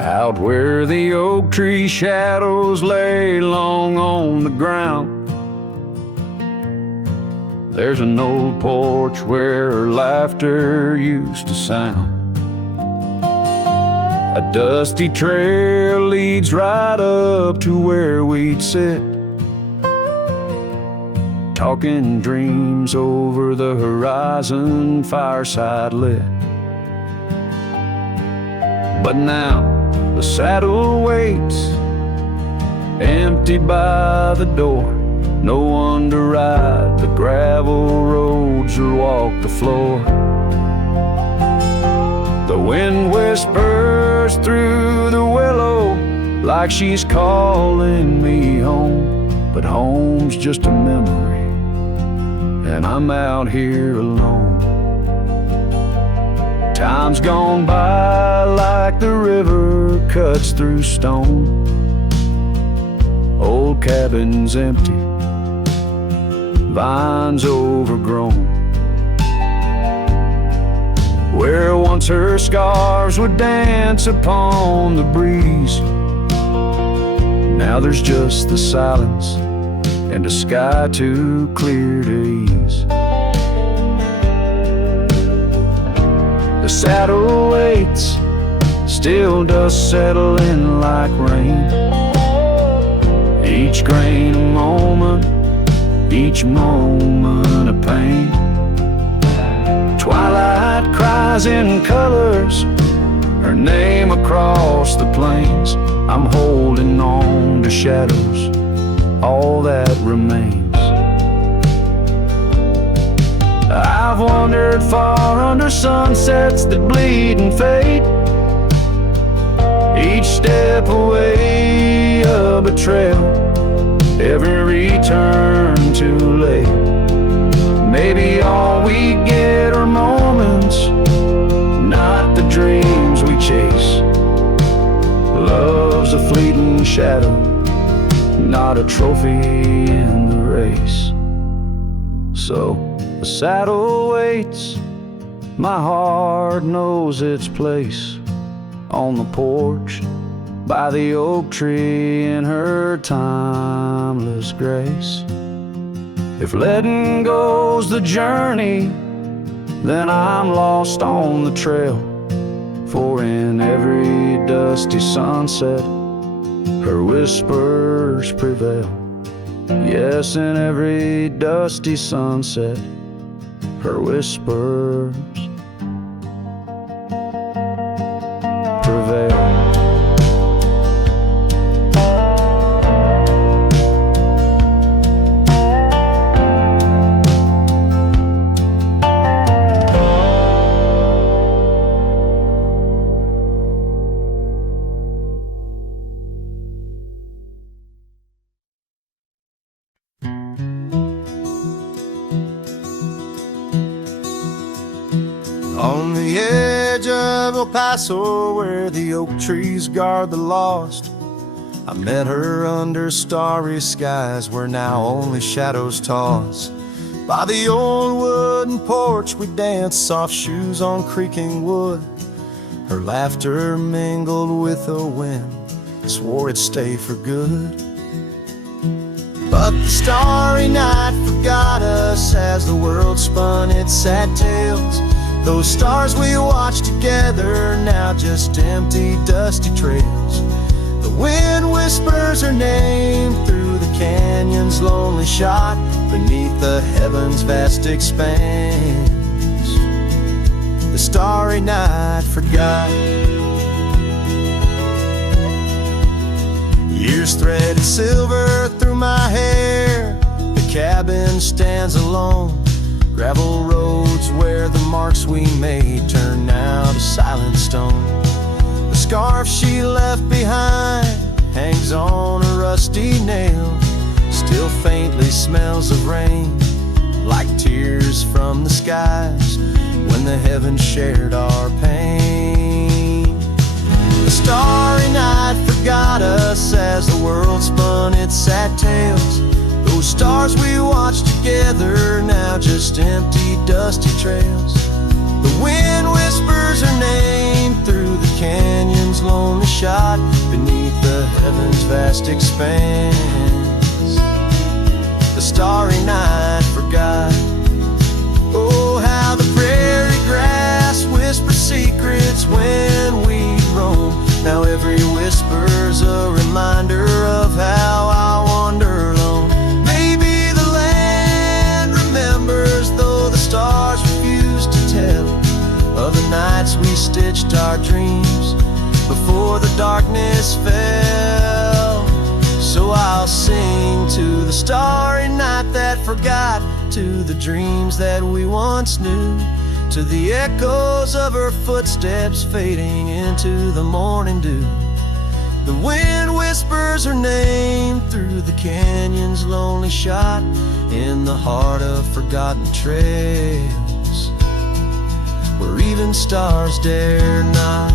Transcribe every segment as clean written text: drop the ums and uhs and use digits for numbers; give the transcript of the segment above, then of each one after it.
Out where the oak tree shadows lay long on the ground, there's an old porch where laughter used to sound. A dusty trail leads right up to where we'd sit, talking dreams over the horizon, fireside lit. But now the saddle waits, empty by the door. No one to ride the gravel roads or walk the floor. The wind whispers through the willow like she's calling me home, but home's just a memory, and I'm out here alone. Time's gone by like the river cuts through stone. Old cabin's empty, vines overgrown. Where once her scarves would dance upon the breeze, now there's just the silence and a sky too clear to ease. The saddle waits, still dust settle in like rain. Each grain a moment, each moment a pain. Twilight cries in colors, her name across the plains. I'm holding on to shadows, all that remains. I've wandered far under sunsets that bleed and fade, each step away a betrayal, every return too late. Maybe all we get are moments, not the dreams we chase. Love's a fleeting shadow, not a trophy in the race. So the saddle waits, my heart knows its place on the porch by the oak tree in her timeless grace. If letting go's the journey, then I'm lost on the trail. For in every dusty sunset, her whispers prevail. Yes, in every dusty sunset, her whispers prevail. On the edge of El Paso, where the oak trees guard the lost, I met her under starry skies where now only shadows toss. By the old wooden porch we danced, soft shoes on creaking wood. Her laughter mingled with the wind, swore it'd stay for good. But the starry night forgot us as the world spun its sad tales. Those stars we watched together, now just empty, dusty trails. The wind whispers her name through the canyon's lonely shot, beneath the heaven's vast expanse. The starry night forgot. Years threaded silver through my hair. The cabin stands alone. Gravel roads where the marks we made turn now to silent stone. The scarf she left behind hangs on a rusty nail, still faintly smells of rain, like tears from the skies when the heavens shared our pain. The starry night forgot us as the world spun its sad tales. Those stars we watched together, now just empty, dusty trails. The wind whispers her name through the canyon's lonely shot, beneath the heaven's vast expanse. The starry night forgot. Oh, how the prairie grass whispers secrets when we roam. Now every whisper's a reminder of how I wander alone. Maybe the land remembers, though the stars refuse to tell, of the nights we stitched our dreams before the darkness fell. So I'll sing to the starry night that forgot, to the dreams that we once knew, to the echoes of her footsteps fading into the morning dew. The wind whispers her name through the canyon's lonely shot, in the heart of forgotten trails, where even stars dare not.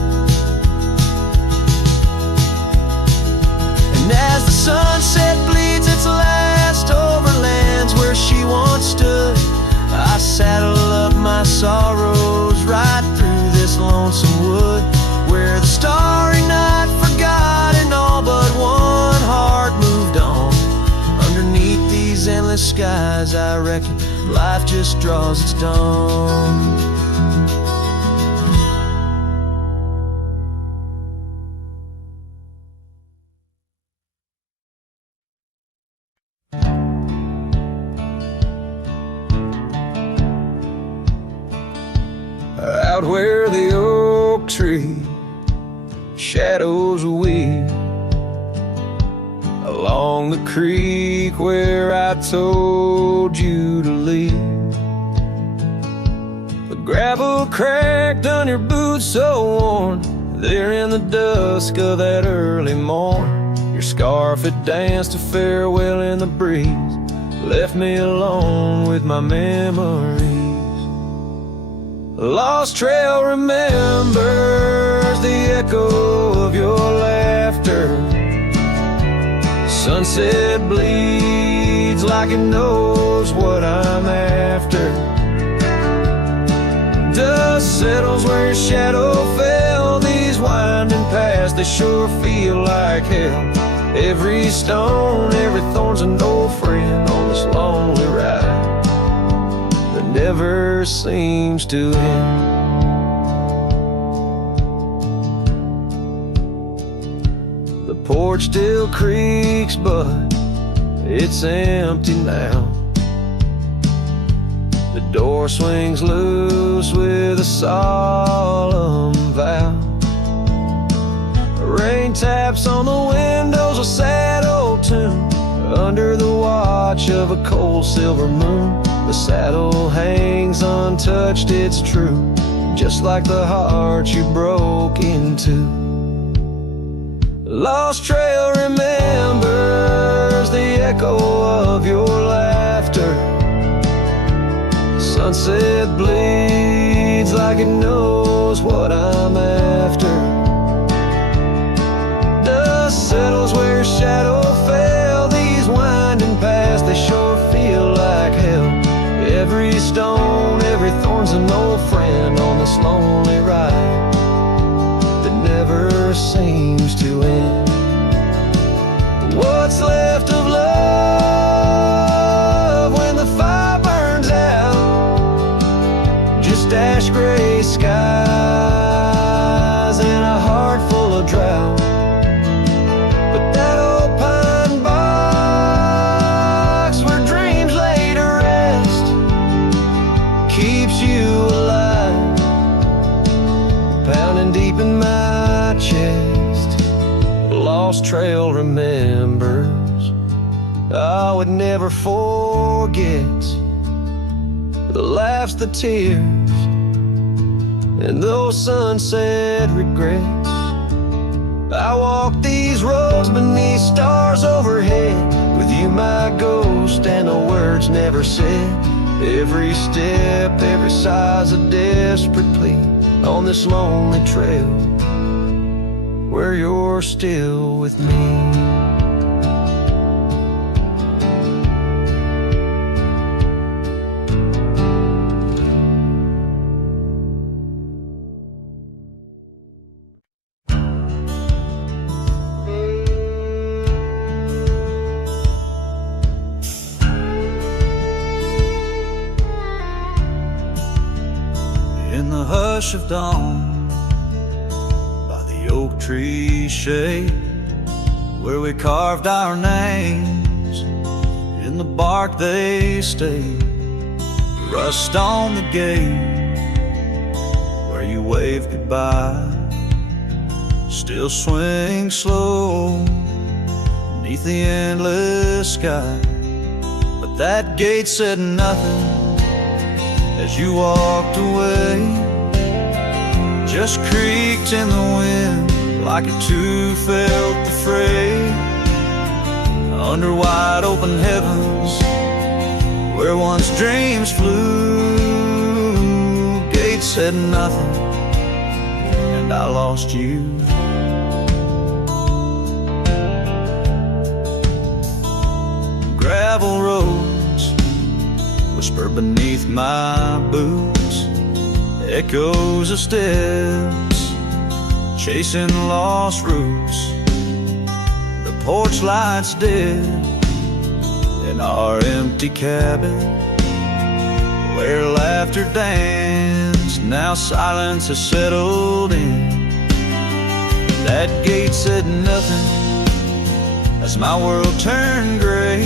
And as the sunset bleeds its last over lands where she once stood, I saddle up my sorrows right through this lonesome wood, where the starry night forgot and all but one heart moved on. Underneath these endless skies, I reckon life just draws its dawn. Out where the oak tree shadows weave, along the creek where I told you to leave. The gravel cracked on your boots so worn, there in the dusk of that early morn. Your scarf had danced a farewell in the breeze, left me alone with my memories. A lost trail remembers the echo of your laughter. Sunset bleeds like it knows what I'm after. Dust settles where your shadow fell. These winding paths, they sure feel like hell. Every stone, every thorn's an old friend on this lonely ride that never seems to end. The porch still creaks, but it's empty now. The door swings loose with a solemn vow. Rain taps on the windows, a sad old tune, under the watch of a cold silver moon. The saddle hangs untouched, it's true, just like the heart you broke into. Lost trail remembers the echo of your laughter. Sunset bleeds like it knows what I'm after. Dust settles where your shadow fell. These winding paths, they sure feel like hell. Every stone, every thorn's an old friend on this lonely ride that never seems to end. What's left of love when the fire burns out? Just ash gray skies and a heart full of drought. But that old pine box where dreams lay to rest keeps you alive, pounding deep in my chest. Lost trail remembers, I would never forget the laughs, the tears, and those sunset regrets. I walk these roads beneath stars overhead, with you my ghost and the words never said. Every step, every sigh's a desperate plea on this lonely trail where you're still with me. In the hush of dawn, by the oak tree shade, where we carved our names, in the bark they stay. Rust on the gate, where you waved goodbye, still swing slow beneath the endless sky. But that gate said nothing as you walked away, just creaked in the wind like it too felt the fray. Under wide open heavens, where once dreams flew, gate said nothing, and I lost you. Gravel roads whisper beneath my boots, echoes of steps chasing lost roots. The porch lights dead in our empty cabin, where laughter danced, now silence has settled in. That gate said nothing as my world turned gray,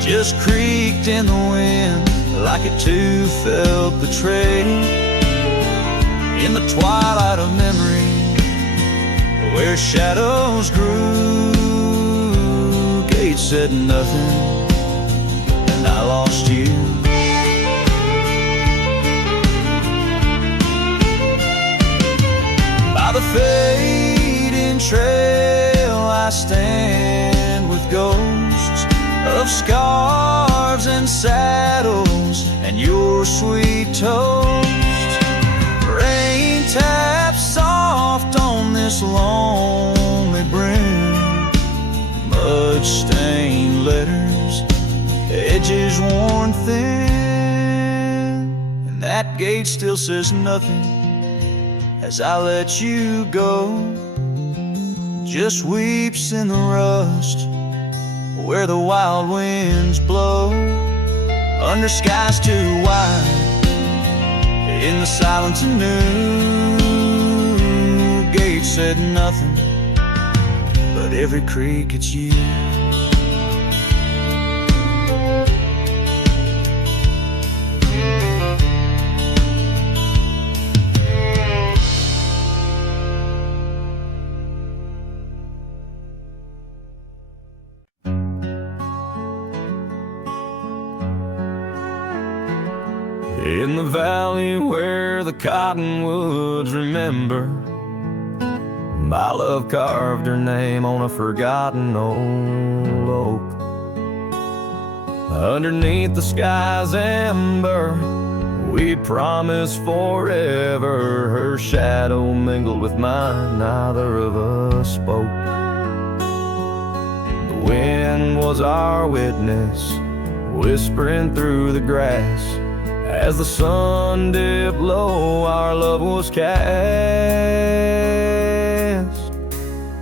just creaked in the wind like it too felt betrayed. In the twilight of memory, where shadows grew, gate said nothing, and I lost you. By the fading trail I stand with ghosts of scarves and saddles and your sweet toast. Rain taps soft on this lonely brim, mud-stained letters, edges worn thin, and that gate still says nothing as I let you go, just weeps in the rust where the wild winds blow, under skies too wide, in the silence anew. Gate said nothing, but every creak it's you. In the valley where the cottonwoods remember, my love carved her name on a forgotten old oak. Underneath the sky's ember, we promised forever. Her shadow mingled with mine, neither of us spoke. The wind was our witness, whispering through the grass. As the sun dipped low, our love was cast.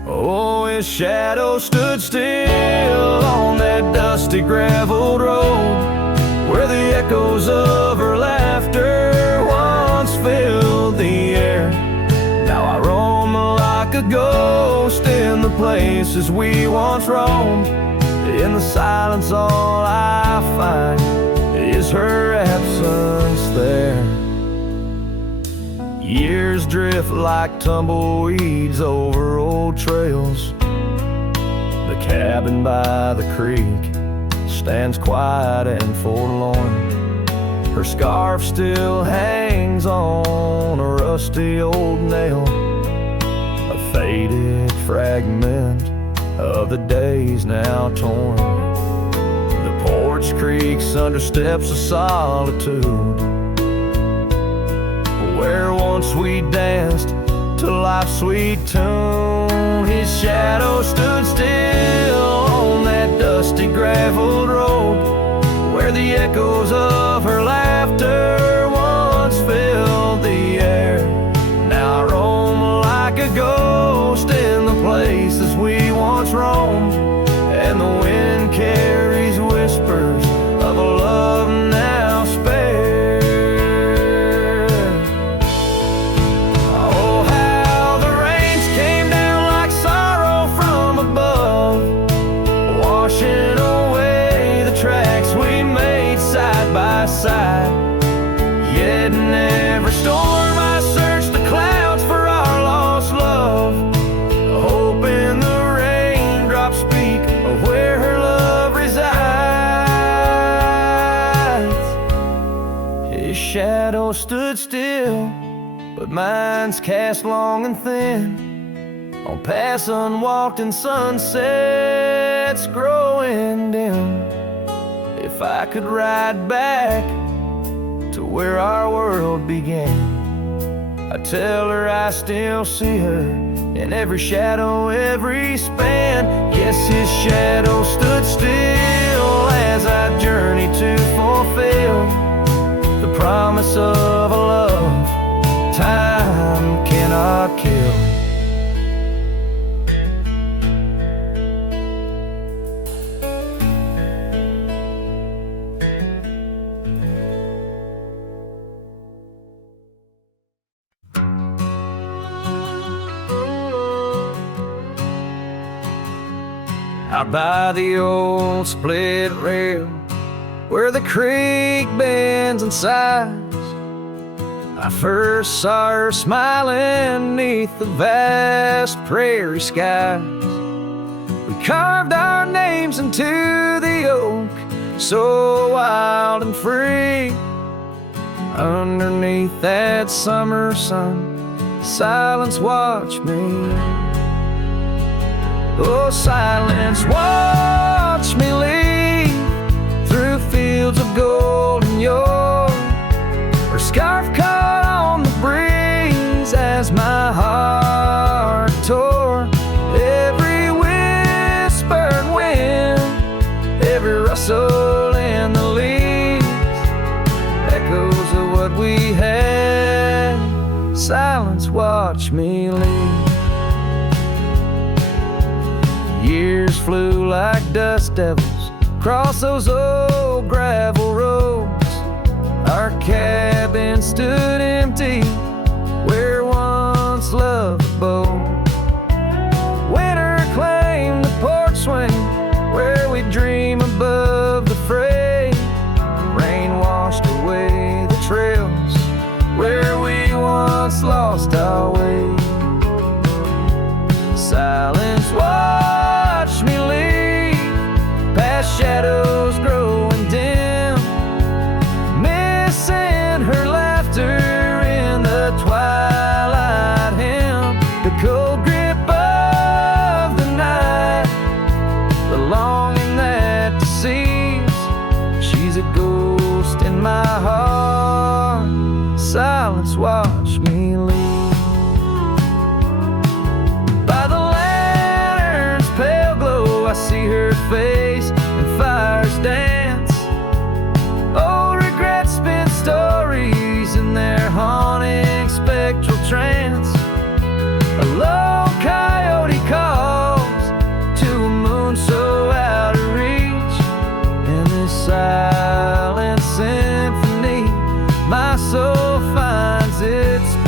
Oh, his shadow stood still on that dusty graveled road, where the echoes of her laughter once filled the air. Now I roam like a ghost in the places we once roamed. In the silence all I find is her absence there. Years drift like tumbleweeds over old trails. The cabin by the creek stands quiet and forlorn. Her scarf still hangs on a rusty old nail, a faded fragment of the days now torn. The porch creaks under steps of solitude, where once we danced to life's sweet tune. His shadow stood still on that dusty graveled road, where the echoes of her laughter once filled the air. Now I roam like a ghost in the places we once roamed, and the wind carries whispers of a love now spared. Oh, how the rains came down like sorrow from above, washing away the tracks we made side by side. Yet in every storm I searched the clouds for our lost love, hoping the raindrops speak of where her love resides. His shadow stood still, but mine's cast long and thin on paths unwalked and sunsets growing dim. If I could ride back to where our world began, I tell her I still see her in every shadow, every span. Yes, his shadow stood still as I journeyed to fulfill the promise of a love time cannot kill. Out by the old split rail, where the creek bends and sighs, I first saw her smiling neath the vast prairie skies. We carved our names into the oak, so wild and free. Underneath that summer sun, silence watched me. Oh, silence, watch me lead through fields of golden yore, her scarf caught on the breeze as my heart tore. Every whispered wind, every rustle in the leaves, echoes of what we had. Silence, watch me lead. Years flew like dust devils across those old gravel roads. Our cabin stood empty where once love abode. Winter claimed the porch swing where we dream above the fray. Rain washed away the trails where we once lost our way. Silence, watch me lead past shadows growing dim, missing her laughter in the twilight hymn. The cold grip of the night, the longing that deceives. She's a ghost in my heart. Silence, watch me lead. I see her face and fires dance. Old regrets spin stories in their haunting spectral trance. A low coyote calls to a moon so out of reach. In this silent symphony, my soul finds its speech.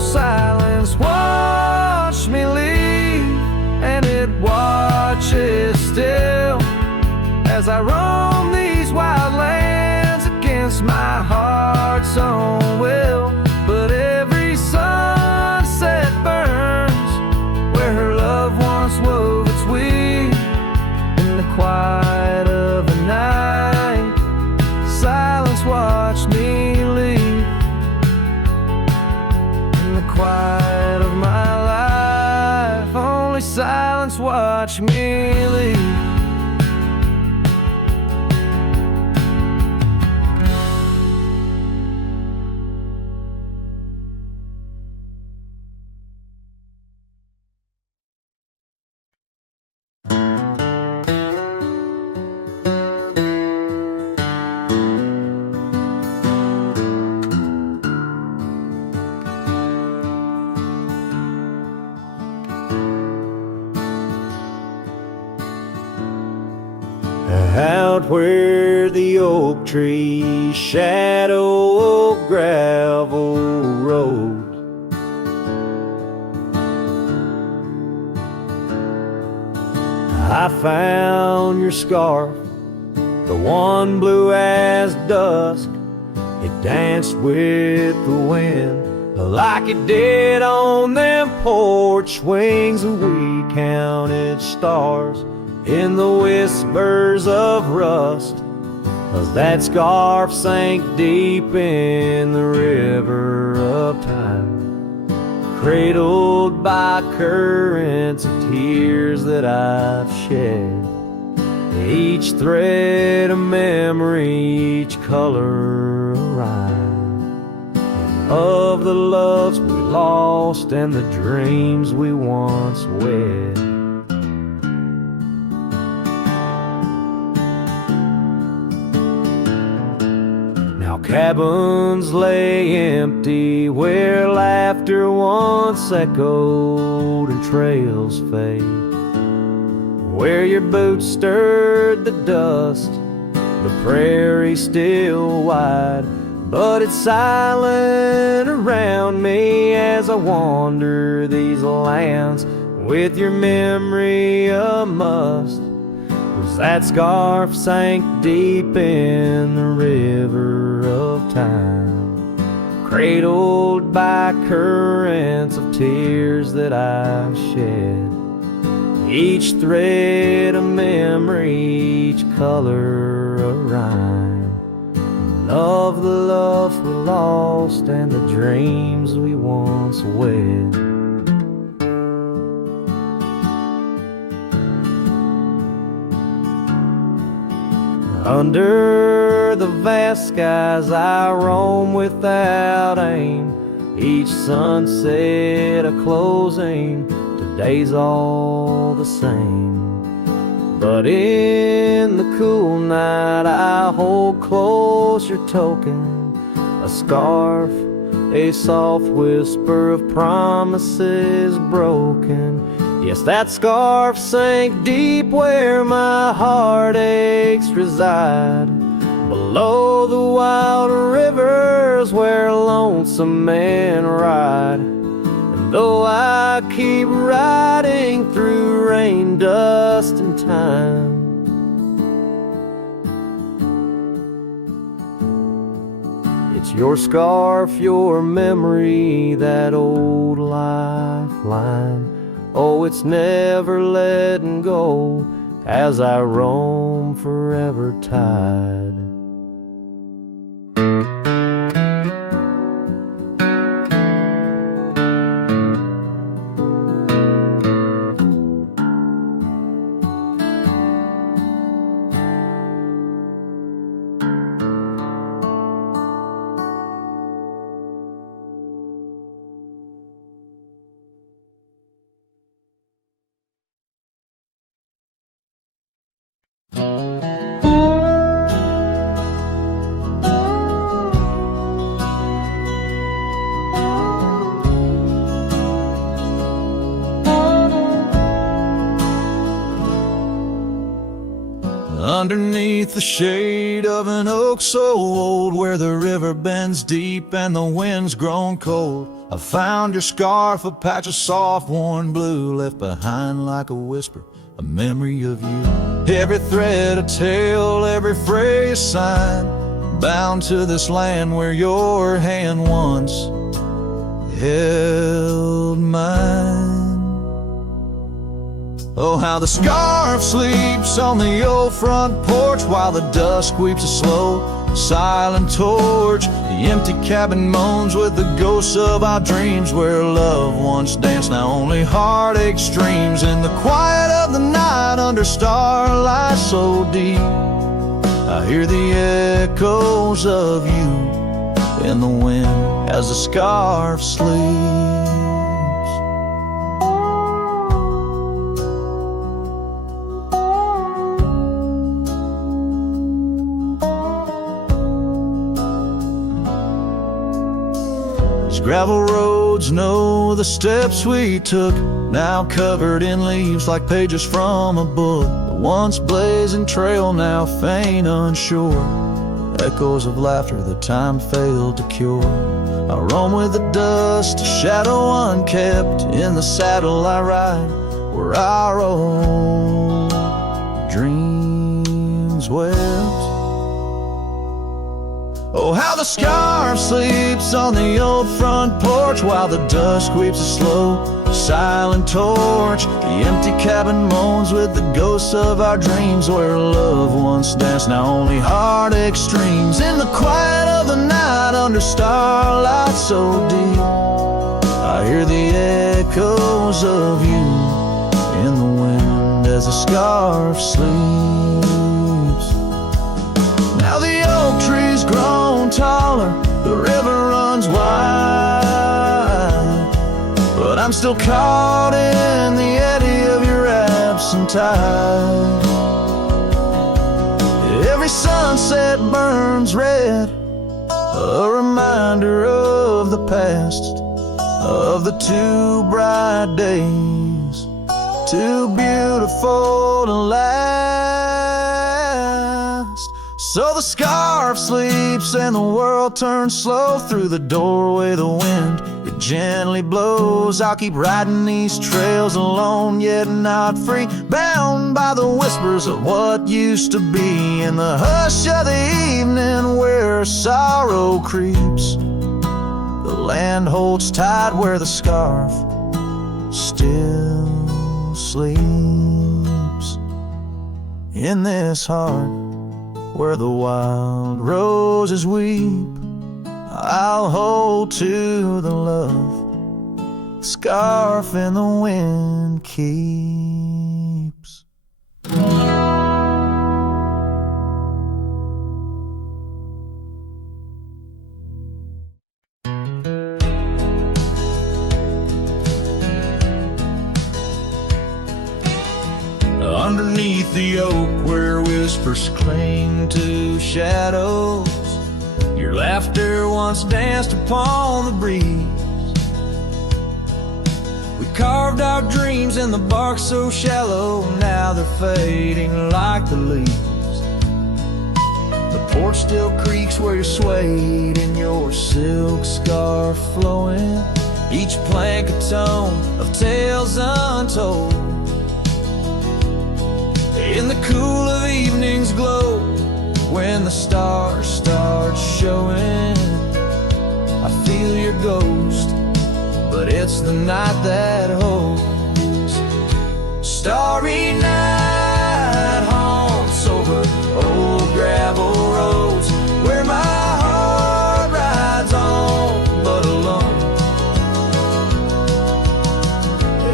Silence, watch me leave, and it watches still as I roam these wild lands against my heart's own will. But every sunset quiet of a night, silence watched me leave. In the quiet of my life, only silence watched me leave. Out where the oak trees shadow a gravel road, I found your scarf, the one blue as dusk. It danced with the wind like it did on them porch swings, and we counted stars in the whispers of rust, as that scarf sank deep in the river of time, cradled by currents of tears that I've shed. Each thread a memory, each color a rhyme, of the loves we lost and the dreams we once wed. Cabins lay empty where laughter once echoed and trails fade, where your boots stirred the dust, the prairie still wide, but it's silent around me as I wander these lands with your memory a must. Was that scarf sank deep in the river of time, cradled by currents of tears that I've shed. Each thread a memory, each color a rhyme, of the loves we lost and the dreams we once wed. Under the vast skies I roam without aim, each sunset a closing, today's all the same. But in the cool night I hold close your token, a scarf, a soft whisper of promises broken. Yes, that scarf sank deep where my heartaches reside, below the wild rivers where lonesome men ride. And though I keep riding through rain, dust, and time, it's your scarf, your memory, that old lifeline. Oh, it's never letting go as I roam forever tied. Underneath the shade of an oak so old, where the river bends deep and the wind's grown cold, I found your scarf, a patch of soft worn blue, left behind like a whisper, a memory of you. Every thread a tale, every phrase sign, bound to this land where your hand once held mine. Oh, how the scarf sleeps on the old front porch while the dusk weeps a slow, silent torch. The empty cabin moans with the ghosts of our dreams, where love once danced, now only heartache streams. In the quiet of the night under starlight so deep, I hear the echoes of you in the wind as the scarf sleeps. Gravel roads know the steps we took, now covered in leaves like pages from a book. The once blazing trail now faint unsure, echoes of laughter that time failed to cure. I roam with the dust, a shadow unkept. In the saddle I ride where our old dreams wept. Oh, how the scarf sleeps on the old front porch while the dusk weeps a slow, silent torch. The empty cabin moans with the ghosts of our dreams, where love once danced, now only heartache streams. In the quiet of the night under starlight so deep, I hear the echoes of you in the wind as the scarf sleeps. Now the oak tree's grown taller, the river runs wide, but I'm still caught in the eddy of your absent tide. Every sunset burns red, a reminder of the past, of the two bright days, too beautiful to last. So the scarf sleeps and the world turns slow. Through the doorway the wind, it gently blows. I'll keep riding these trails alone, yet not free, bound by the whispers of what used to be. In the hush of the evening where sorrow creeps, the land holds tight where the scarf still sleeps. In this heart where the wild roses weep, I'll hold to the love the scarf in the wind keeps. Underneath the oak where whispers cling to shadows, your laughter once danced upon the breeze. We carved our dreams in the bark so shallow, now they're fading like the leaves. The porch still creaks where you're swayed in your silk scarf flowing, each plank a tone of tales untold. In the cool of evening's glow, when the stars start showing, I feel your ghost, but it's the night that holds. Starry night haunts over old gravel roads, where my heart rides on but alone.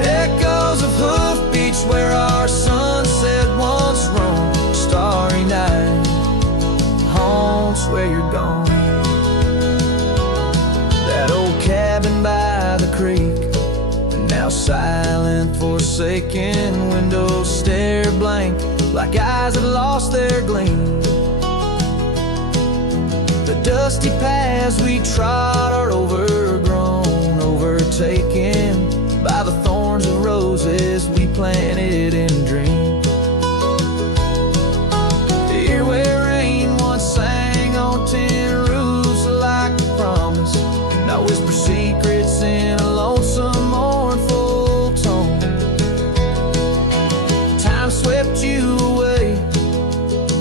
Echoes of hoofbeats where our sunset once roamed. Starry night haunts where you're gone. That old cabin by the creek, now silent, forsaken. Windows stare blank like eyes that lost their gleam. The dusty paths we trod are overgrown, overtaken by the thorns and roses we planted in dreams. Here where rain once sang on tin roofs like a promise, now whisper secrets in a lonesome, mournful tone. Time swept you away,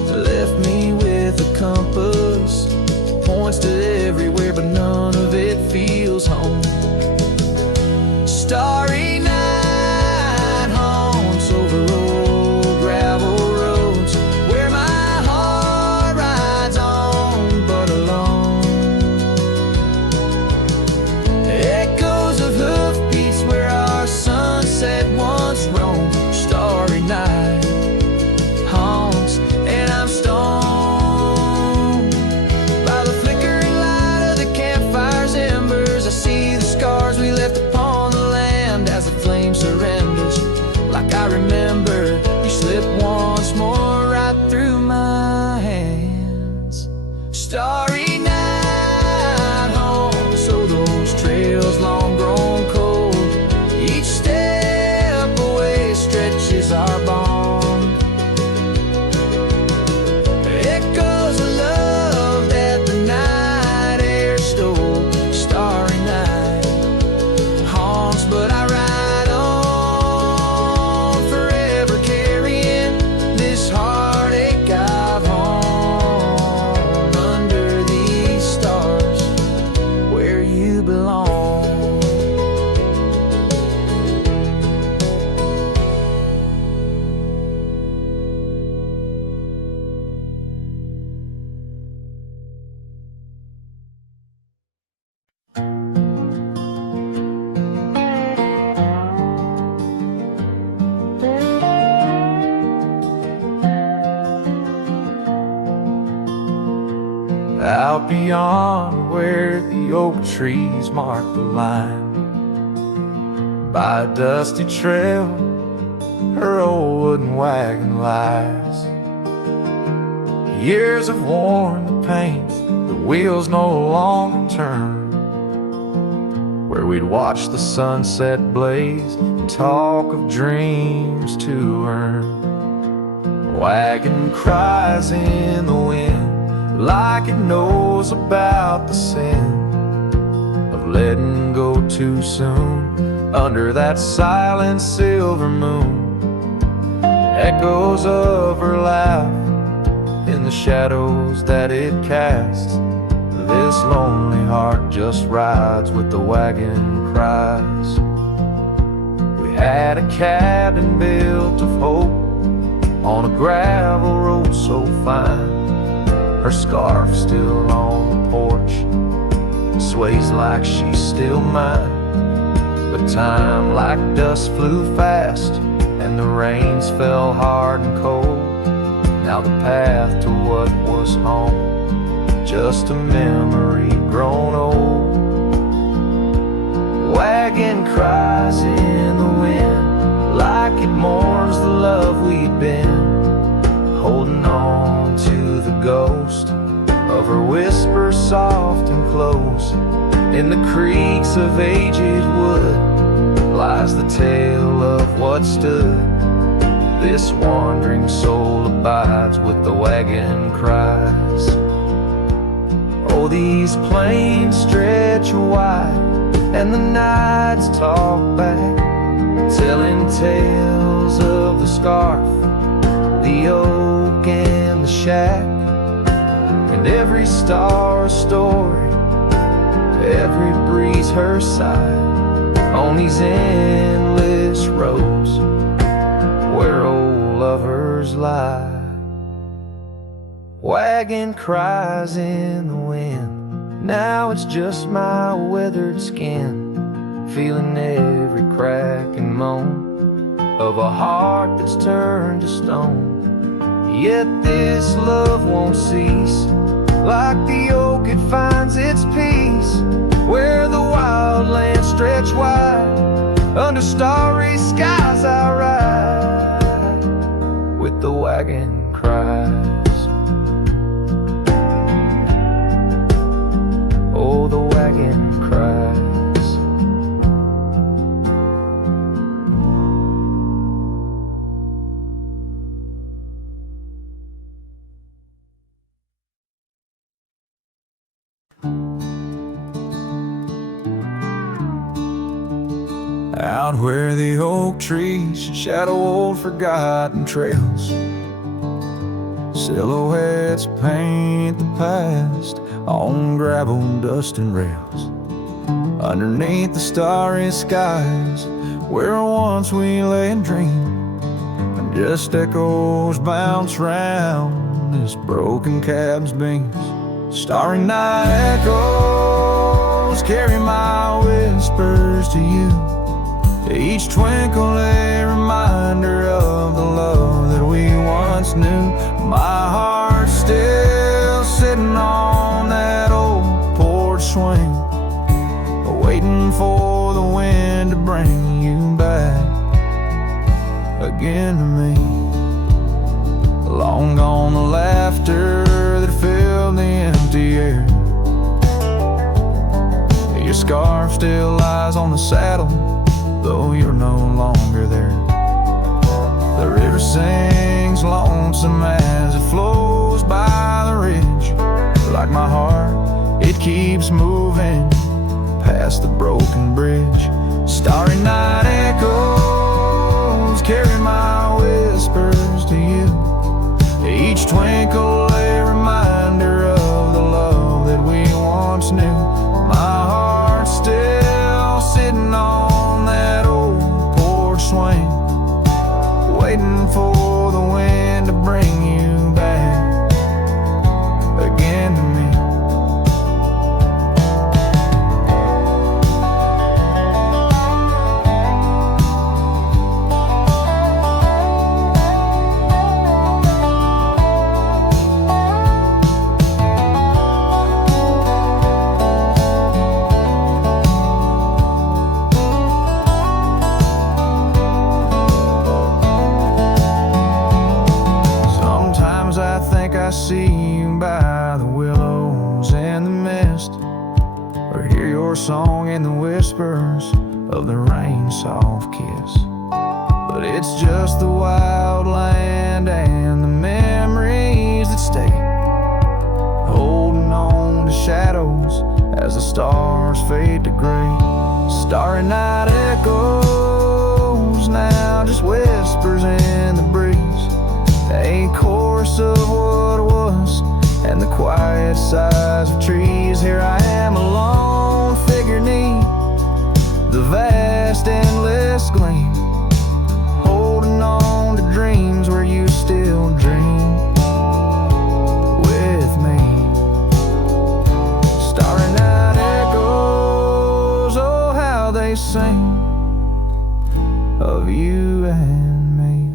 left me with a compass, points to everywhere, but none of it feels home. Starry night haunts over out beyond where the oak trees mark the line. By a dusty trail, her old wooden wagon lies. Years have worn the paint, the wheels no longer turn. Where we'd watch the sunset blaze and talk of dreams to earn. Wagon cries in the wind like it knows about the sin of letting go too soon under that silent silver moon. Echoes of her laugh in the shadows that it casts. This lonely heart just rides with the wagon cries. We had a cabin built of hope on a gravel road so fine. Her scarf still on the porch sways like she's still mine. But time like dust flew fast and the rains fell hard and cold. Now the path to what was home, just a memory grown old. Wagon cries in the wind like it mourns the love we'd been, holding on to the ghost of her whisper soft and close. In the creaks of aged wood lies the tale of what stood. This wandering soul abides with the wagon cries. Oh, these plains stretch wide and the nights talk back, telling tales of the scarf, the oak and the shack. And every star a story, every breeze her sigh, on these endless roads where old lovers lie. Wagon cries in the wind, now it's just my weathered skin, feeling every crack and moan of a heart that's turned to stone. Yet this love won't cease, like the oak it finds its peace, where the wild lands stretch wide, under starry skies I ride, with the wagon cries. Oh, the wagon cries. Out where the oak trees shadow old forgotten trails, silhouettes paint the past on gravel, dust and rails. Underneath the starry skies where once we lay and dreamed, and just echoes bounce round this broken cab's beams. Starry night echoes carry my whispers to you, each twinkle a reminder of the love that we once knew. My heart still sitting on that old porch swing, waiting for the wind to bring you back again to me. Long gone the laughter that filled the empty air. Your scarf still lies on the saddle, though you're no longer there. The river sings lonesome as it flows by the ridge, like my heart, it keeps moving past the broken bridge. Starry night echoes carry my whispers to you, each twinkle a reminder of the love that we once knew. My heart still sitting on that old porch swing, waiting for the wind to bring you back again to me. see you by the willows and the mist, or hear your song in the whispers of the rain's soft kiss. But it's just the wild land and the memories that stay, holding on to shadows as the stars fade to gray. Starry night echoes now, just whispers in the breeze, a chorus of what was and the quiet sighs of trees. Here I am, a lone figure 'neath the vast endless gleam, holding on to dreams where you still dream with me. Starry night echoes, oh how they sing of you and me.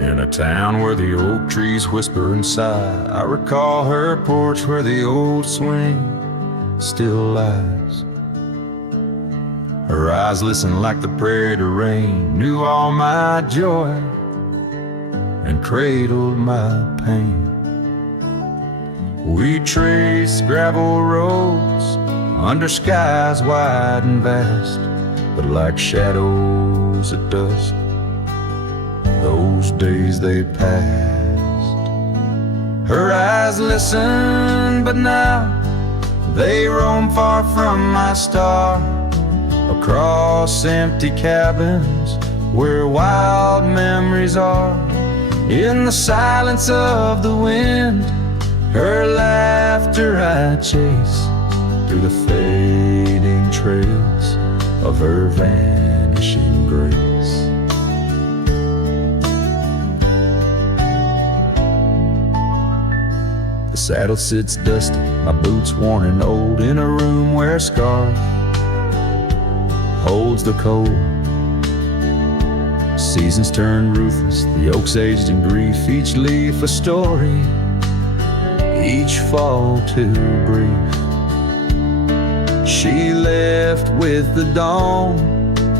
In a town where the oak trees whisper and sigh, I recall her porch where the old swing still lies. Her eyes listened like the prairie to rain, knew all my joy and cradled my pain. We traced gravel roads under skies wide and vast, but like shadows at dusk, those days they passed. Her eyes listen, but now they roam far from my star, across empty cabins where wild memories are. In the silence of the wind, her laughter I chase through the fading trails of her vanishing grace. The saddle sits dusty, my boots worn and old, in a room where a scarf holds the cold. Seasons turn ruthless, the oaks aged in grief, each leaf a story, each fall too brief. She left with the dawn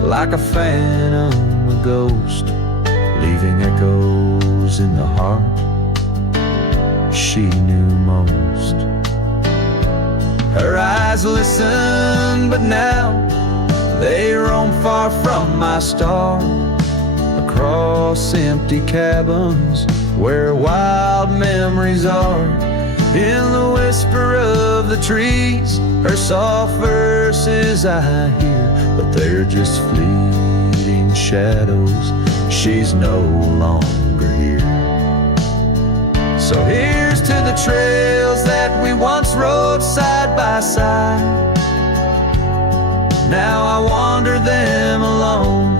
like a phantom, a ghost, leaving echoes in the heart she knew most. Her eyes listen, but now they roam far from my star, across empty cabins where wild memories are. In the whisper of the trees, her soft verses I hear, but they're just fleeting shadows, she's no longer here. So here's to the trails that we once rode side by side. Now I wander them alone,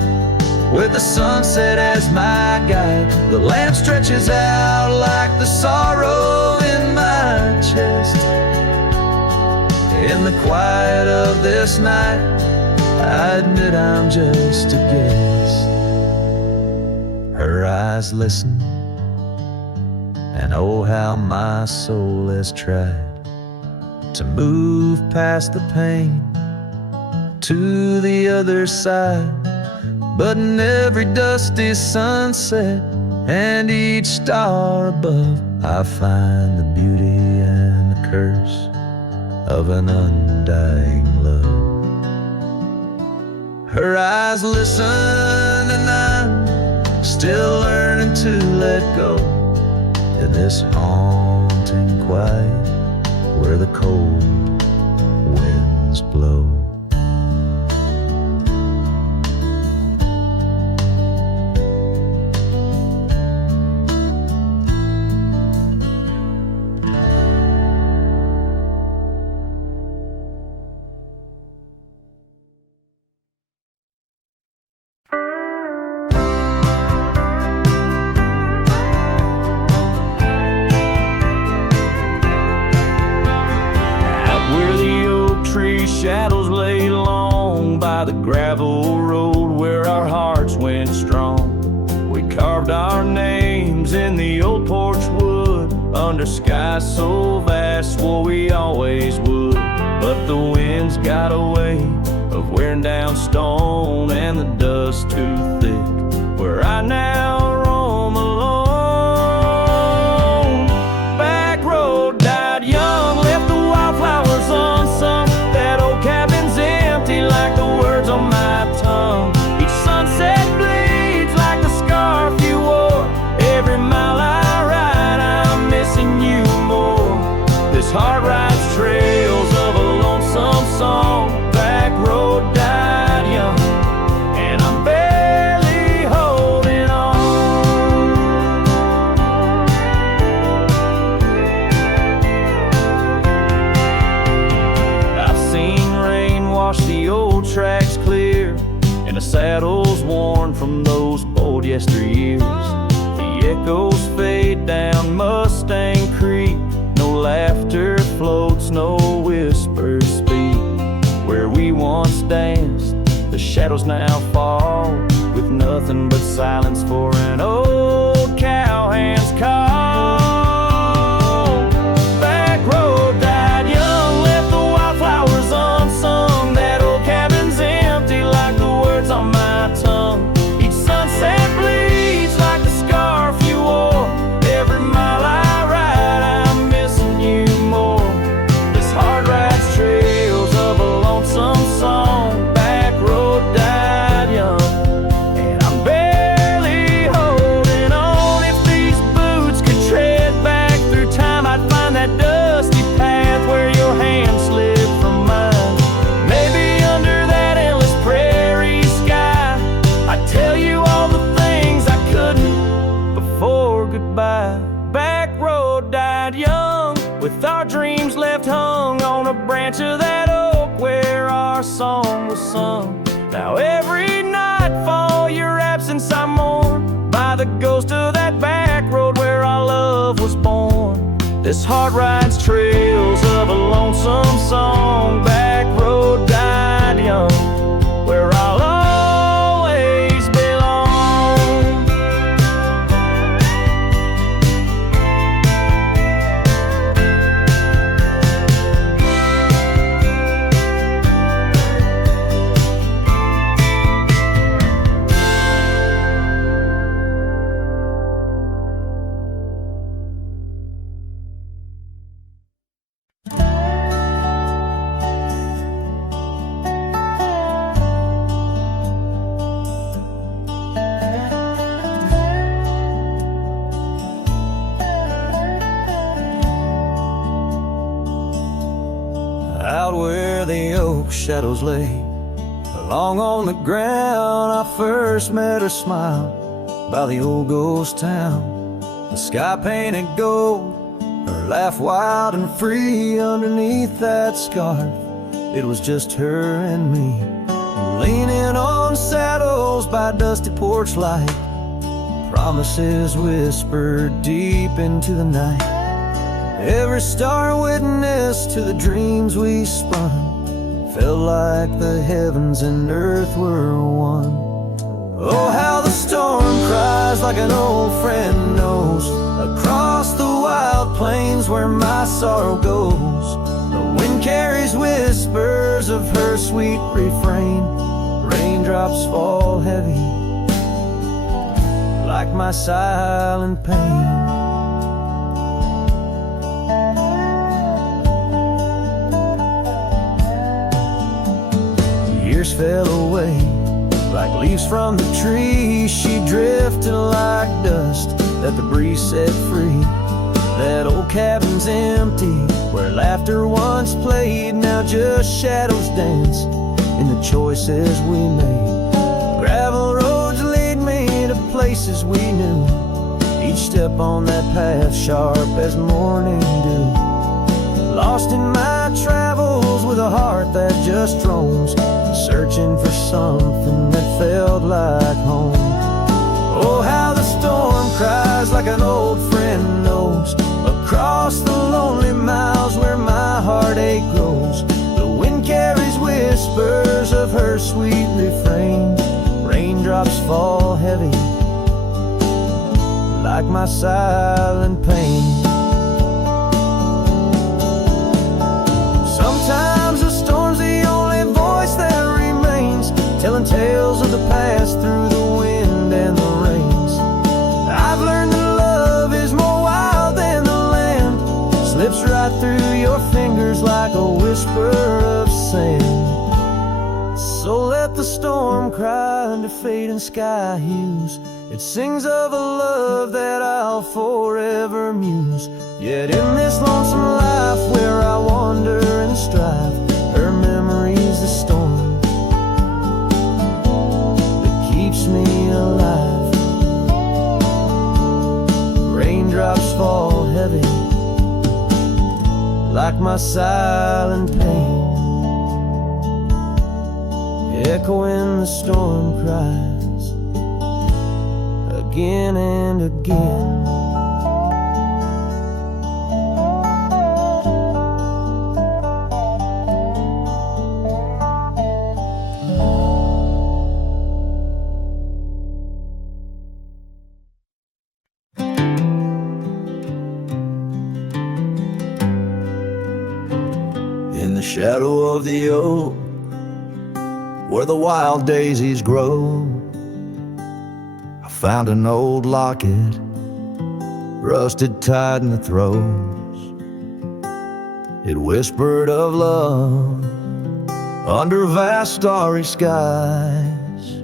with the sunset as my guide. The land stretches out like the sorrow in my chest. In the quiet of this night, I admit I'm just a guest. Her eyes listen, and oh how my soul has tried to move past the pain to the other side. But in every dusty sunset and each star above, I find the beauty and the curse of an undying love. Her eyes listen, and I'm still learning to let go in this haunting quiet where the cold winds blow. Shadows by the gravel road where our hearts went strong. We carved our names in the old porch wood under skies so vast, swore we always would. But the winds got a way of wearing down stone and the dust too thick, where I now roam alone. Back road died young, left the wildflowers unsung. That old cabin's empty like the words on my tongue. Each sunset bleeds like the scarf you wore. Every mile I ride, I'm missing you more. This heart rides trails of a lonesome song. Back road died young, and I'm barely holding on. I've seen rain wash the old tracks clear, and the saddles worn from those bold yesteryears. The echoes fade down Mustang Creek. No laughter floats, no whispers speak. Where we once danced, the shadows now fall, with nothing but silence for an old cowhand's call. Back road died young, left the wildflowers unsung. That old cabin's empty like the words on my tongue. Each sunset bleeds like the scarf you wore. Every mile I ride, I'm missing you more. This heart rides trails of a lonesome song. Back road died young, and I'm barely holding on. If these boots could tread back through time, I'd find that dusty path where your hand slid from mine. Maybe under that endless prairie sky, I'd tell you all the things I couldn't before goodbye. Back road died young, with our dreams left hung on a branch of that oak where our song was sung. Now every nightfall your absence I mourn, by the ghost of that back road where our love was born. This heart rides trails of a lonesome song. Back road died young, where I'll always belong. Out where the oak shadows lay, along on the ground I first met her smile, by the old ghost town. The sky painted gold, her laugh wild and free. Underneath that scarf, it was just her and me, leaning on saddles by dusty porch light. Promises whispered deep into the night. Every star witness to the dreams we spun, felt like the heavens and earth were one. Oh, how the storm cries like an old friend knows, across the wild plains where my sorrow goes. The wind carries whispers of her sweet refrain. Raindrops fall heavy like my silent pain. Years fell away like leaves from the tree. She drifted like dust that the breeze set free. That old cabin's empty, where laughter once played. Now just shadows dance in the choices we made. Gravel roads lead me to places we knew, each step on that path sharp as morning dew. Lost in my travels with a heart that just roams, searching for something that felt like home. Oh, how the storm cries like an old friend knows, across the lonely miles where my heartache grows. The wind carries whispers of her sweet fall heavy, like my silent pain. Sometimes the storm's the only voice that remains, telling tales of the past through the wind and the rains. I've learned that love is more wild than the land, slips right through your fingers like a whisper of sand. So let the storm cry under fading sky hues. It sings of a love that I'll forever muse. Yet in this lonesome life where I wander and strive, her memory's the storm that keeps me alive. Raindrops fall heavy, like my silent pain, echoing the storm cries again and again. In the shadow of the oak, where the wild daisies grow, I found an old locket, rusted tight in the throes. It whispered of love under vast starry skies,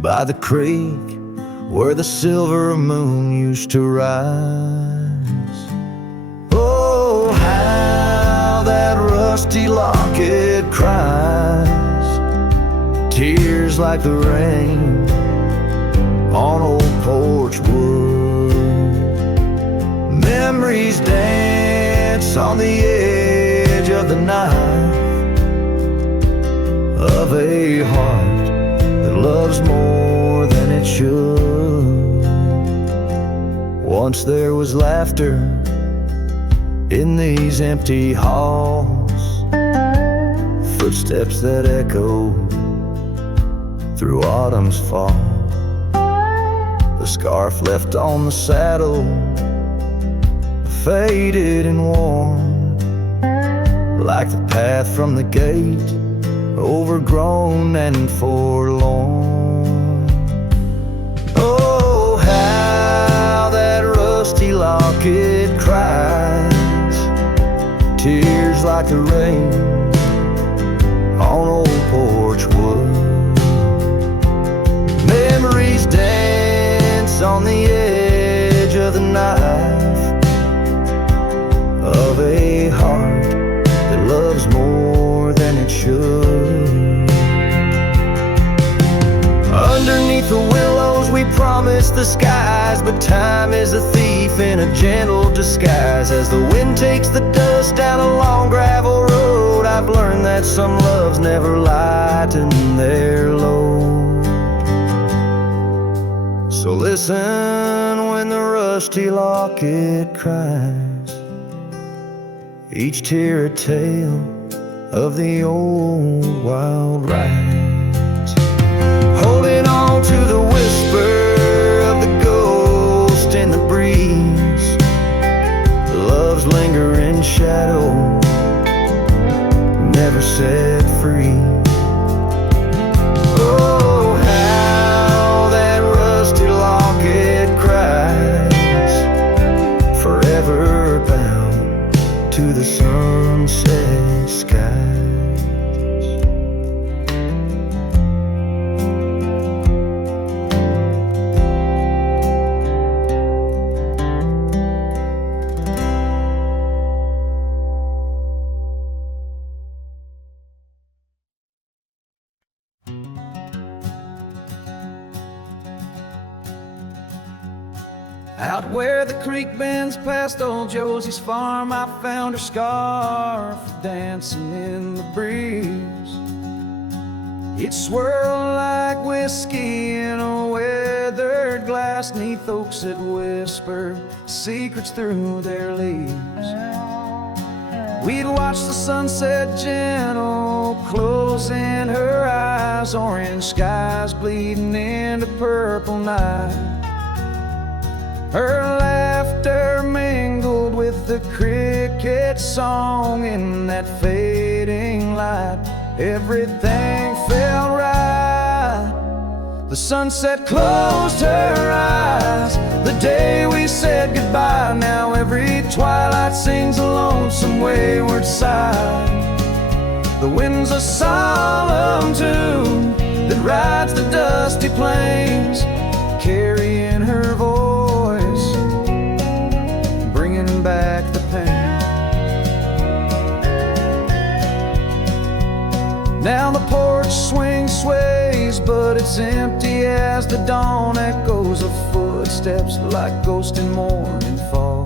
by the creek where the silver moon used to rise. Oh, how that rusty locket cries, tears like the rain on old porch wood. Memories dance on the edge of the knife of a heart that loves more than it should. Once there was laughter in these empty halls, footsteps that echoed through autumn's fall. The scarf left on the saddle, faded and worn, like the path from the gate, overgrown and forlorn. Oh, how that rusty locket cries, tears like the rain on old porch wood. Memories dance on the edge of the knife of a heart that loves more than it should. Underneath the willows we promised the skies, but time is a thief in a gentle disguise. As the wind takes the dust down a long gravel road, I've learned that some loves never lighten their load. So listen when the rusty locket cries, each tear a tale of the old wild rides. Holding on to the whisper of the ghost in the breeze, love's lingering shadow never set free. Oh, how that rusty locket cries, forever bound to the sunset skies. Out where the creek bends past old Josie's farm, I found her scarf dancing in the breeze. It swirled like whiskey in a weathered glass, 'neath oaks that whisper secrets through their leaves. We'd watch the sunset gentle, closing her eyes, orange skies bleeding into purple night. Her laughter mingled with the cricket song in that fading light. Everything felt right. The sunset closed her eyes the day we said goodbye. Now every twilight sings a lonesome wayward sigh. The wind's a solemn tune that rides the dusty plains, carrying her voice, bringing back the pain. Now the porch swing sways, but it's empty as the dawn echoes of footsteps like ghosts in morning fall.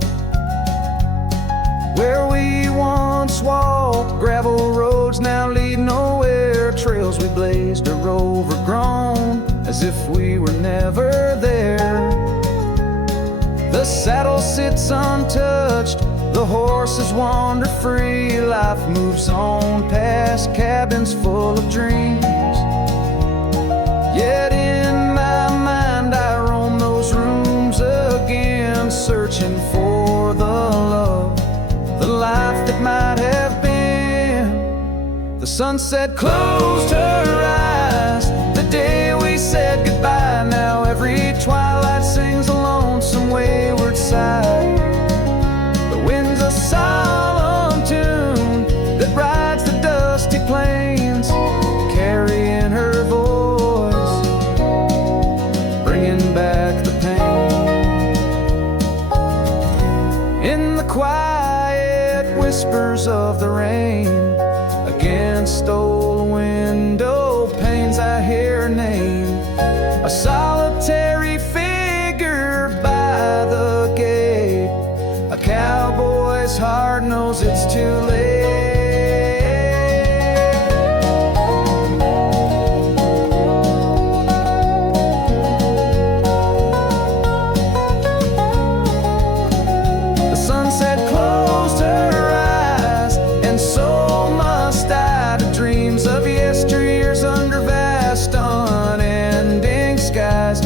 Where we once walked, gravel roads now lead nowhere. Trails we blazed are overgrown, as if we were never there. The saddle sits untouched, the horses wander free. Life moves on past cabins full of dreams. Yet in my mind I roam those rooms again, searching for the love, the life that might have been. The sunset closed her eyes the day we said goodbye. Now every twilight sings a lonesome wayward sigh. The wind's a solemn tune that rides the dusty plains, carrying her voice, bringing back the pain. In the quiet whispers of the rain, against old window panes I hear her name, a solitary figure by the gate. A cowboy's heart knows it's too late. The sunset closed her eyes, and so must I, to dreams of yesteryears under vast unending skies.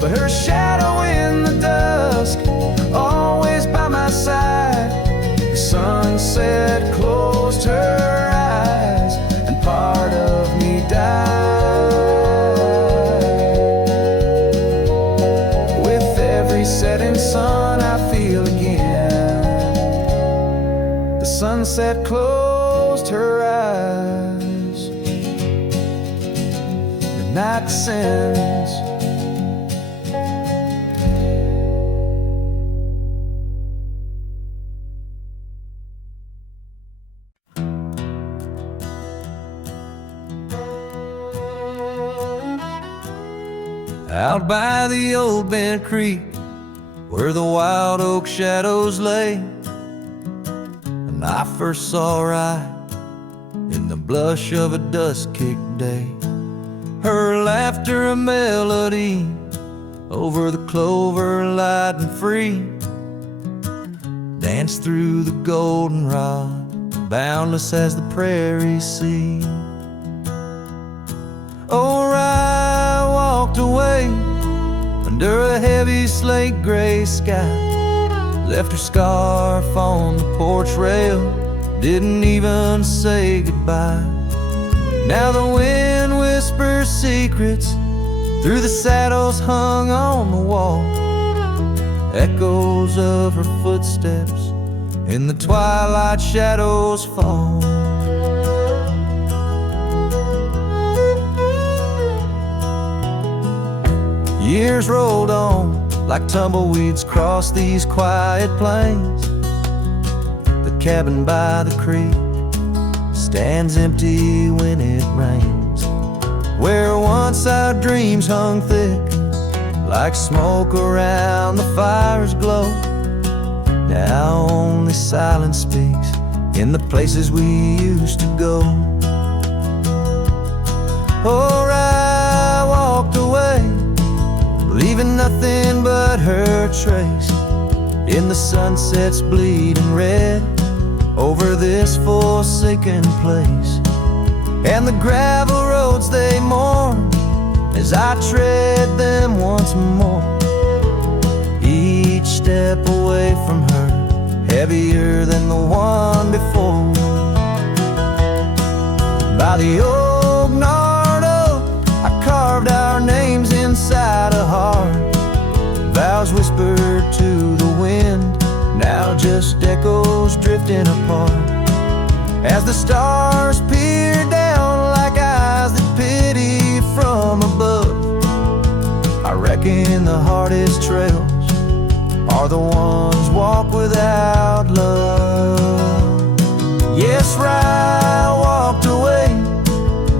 But her shadow in the dusk, always by my side. The sunset closed her eyes, and part of me died. With every setting sun I feel again. The sunset closed her eyes. The night descends. Out by the old bent creek, where the wild oak shadows lay, and I first saw her eye in the blush of a dust-kicked day. Her laughter a melody over the clover, light and free, danced through the goldenrod, boundless as the prairie sea. Oh, I walked away under a heavy slate gray sky, left her scarf on the porch rail, didn't even say goodbye. Now the wind whispers secrets through the saddles hung on the wall, echoes of her footsteps in the twilight shadows fall. Years rolled on like tumbleweeds across these quiet plains. The cabin by the creek stands empty when it rains, where once our dreams hung thick like smoke around the fire's glow. Now only silence speaks in the places we used to go. Oh, I walked away, leaving nothing but her trace in the sunset's bleeding red, over this forsaken place, and the gravel roads they mourn as I tread them once more. Each step away from her, heavier than the one before. By the old gnarled oak, I carved our names inside a heart. Vows whispered to the wind, now just echoes drifting apart. As the stars peer down like eyes that pity from above, I reckon the hardest trails are the ones walked without love. Yes, Rye walked away,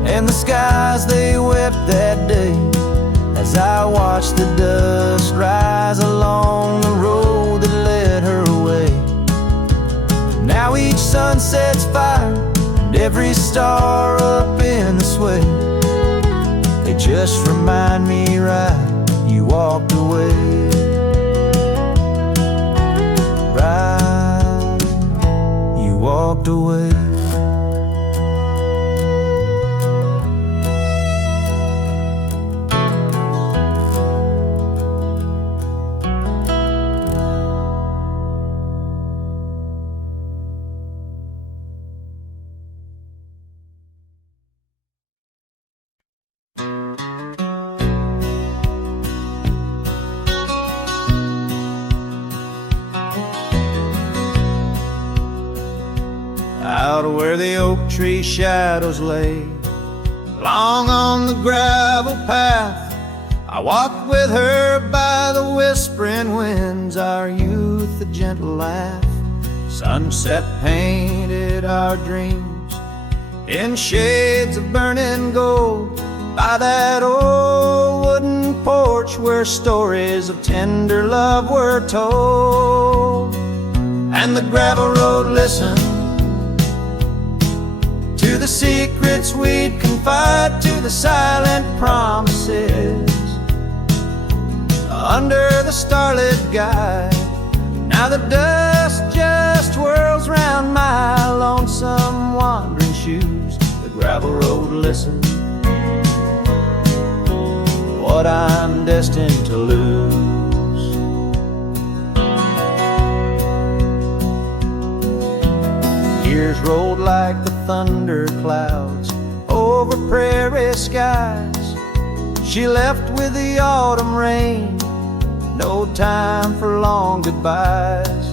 and the skies they wept that day, as I watched the dust rise along the road that led her away. Now each sunset's fire, and every star up in the sway, they just remind me, right, you walked away. Right, you walked away. Out where the oak tree shadows lay, long on the gravel path, I walked with her by the whispering winds, our youth a gentle laugh. Sunset painted our dreams in shades of burning gold, by that old wooden porch where stories of tender love were told. And the gravel road listened to the secrets we'd confide, to the silent promises under the starlit guide. Now the dust just whirls round my lonesome wandering shoes. The gravel road listens, what I'm destined to lose. Years rolled like the thunder clouds over prairie skies. She left with the autumn rain, no time for long goodbyes.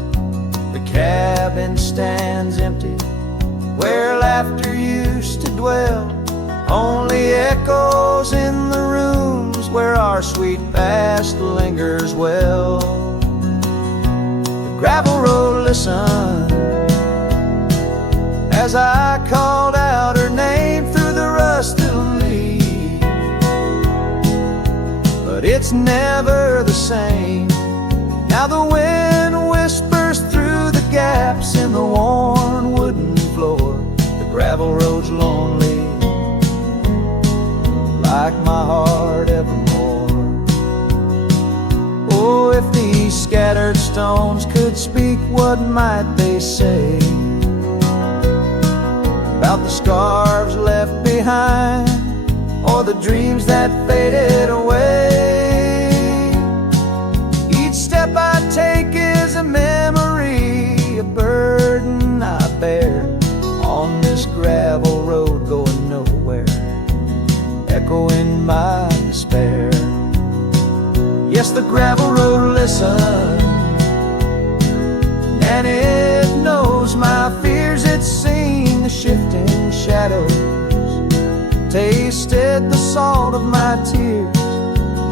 The cabin stands empty where laughter used to dwell, only echoes in the rooms where our sweet past lingers well. The gravel road listened as I called out her name through the rusted leaves, but it's never the same. Now the wind whispers through the gaps in the worn wooden floor. The gravel road's lonely, like my heart evermore. Oh, if these scattered stones could speak, what might they say about the scars left behind, or the dreams that faded away? Each step I take is a memory, a burden I bear on this gravel road going nowhere, echoing my despair. Yes, the gravel road listens, and it knows my fears. It's seen the shifting shadows, tasted the salt of my tears.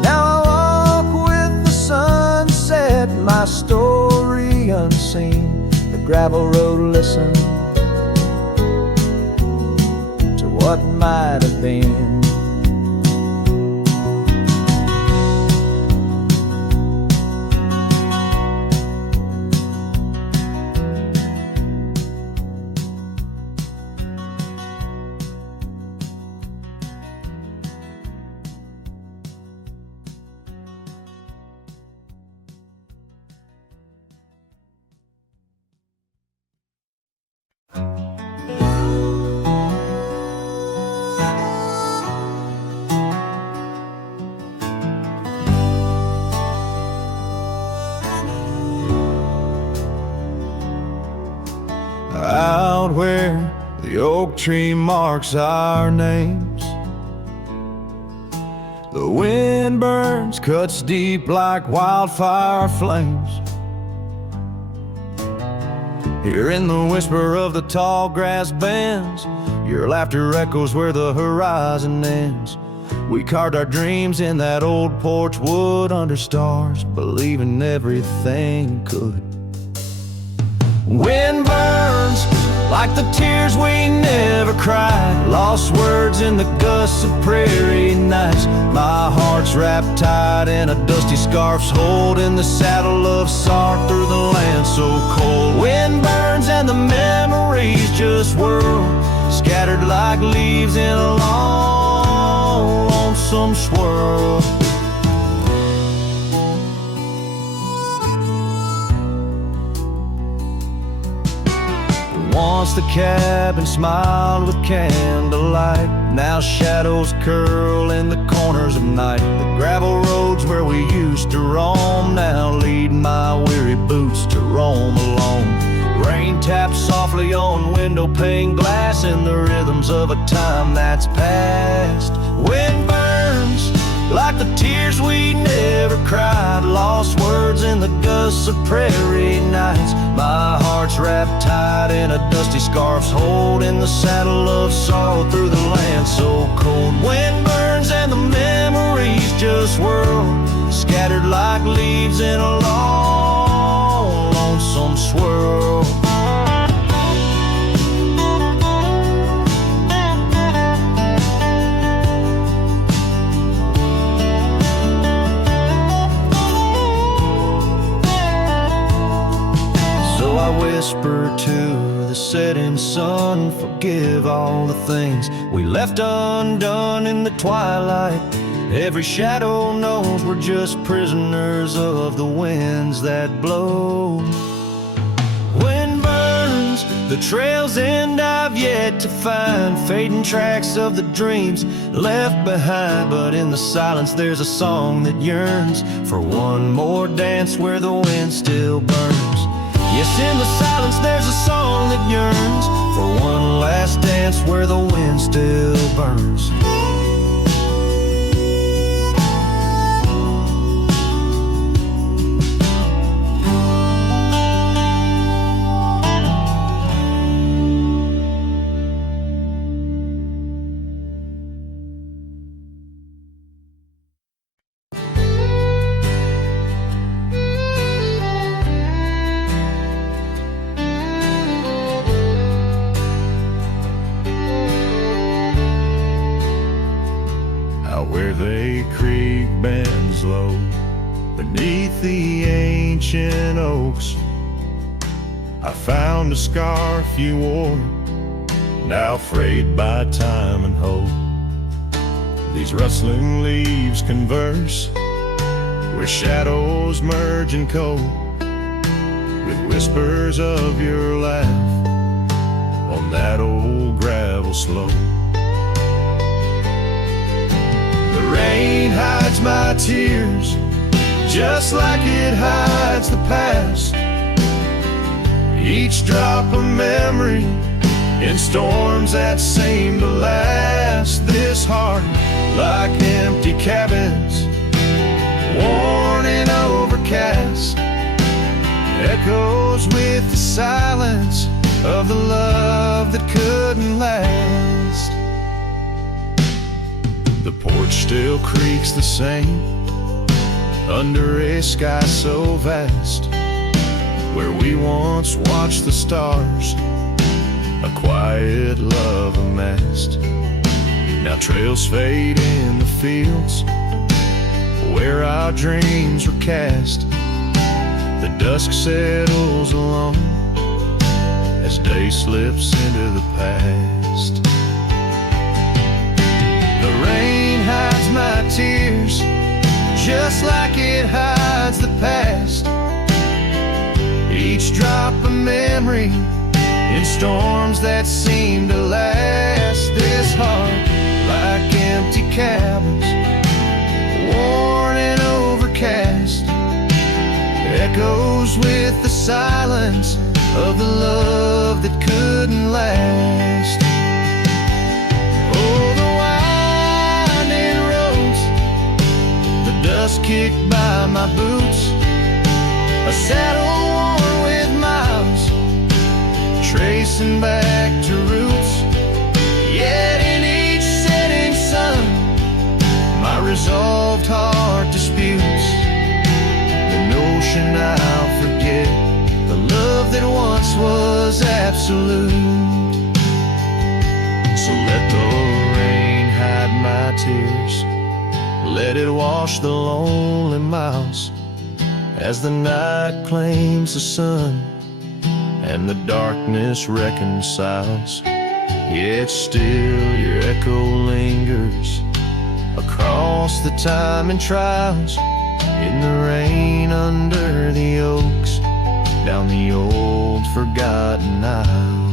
Now I walk with the sunset, my story unseen. The gravel road listens to what might have been. The oak tree marks our names. The wind burns, cuts deep like wildfire flames. Hearing the whisper of the tall grass bends, your laughter echoes where the horizon ends. We carved our dreams in that old porch wood under stars, believing everything could. Wind burns like the tears we never cried, lost words in the gusts of prairie nights. My heart's wrapped tight in a dusty scarf's holding the saddle of sorrow through the land so cold. Wind burns and the memories just whirl, scattered like leaves in a long, lonesome swirl. Once the cabin smiled with candlelight, now shadows curl in the corners of night. The gravel roads where we used to roam now lead my weary boots to roam alone. Rain taps softly on window pane glass in the rhythms of a time that's past. Wind burns like the tears we never cried, lost words in the gusts of prairie nights. My heart's wrapped tight in a dusty scarf's holding the saddle of sorrow through the land so cold. Wind burns and the memories just whirl, scattered like leaves in a long, lonesome swirl. I whisper to the setting sun, forgive all the things we left undone in the twilight. Every shadow knows we're just prisoners of the winds that blow. Wind burns, the trails end I've yet to find, fading tracks of the dreams left behind. But in the silence there's a song that yearns for one more dance where the wind still burns. Yes, in the silence there's a song that yearns for one last dance where the wind still burns. Where they creek bends low beneath the ancient oaks, I found a scarf you wore, now frayed by time and hope. These rustling leaves converse where shadows merge and cope, with whispers of your laugh on that old gravel slope. The rain hides my tears just like it hides the past. Each drop a memory in storms that seem to last. This heart, like empty cabins, worn and overcast, echoes with the silence of the love that couldn't last. The porch still creaks the same under a sky so vast, where we once watched the stars, a quiet love amassed. Now trails fade in the fields where our dreams were cast. The dusk settles alone as day slips into the past. The rain hides my tears just like it hides the past. Each drop a memory in storms that seem to last. This heart, like empty cabins, worn and overcast, echoes with the silence of the love that couldn't last. boots, a saddle worn with miles, tracing back to roots. Yet in each setting sun, my resolved heart disputes the notion I'll forget the love that once was absolute. So let the rain hide my tears, let it wash the lonely miles, as the night claims the sun and the darkness reconciles. Yet still your echo lingers across the time and trials, in the rain under the oaks, down the old forgotten aisle.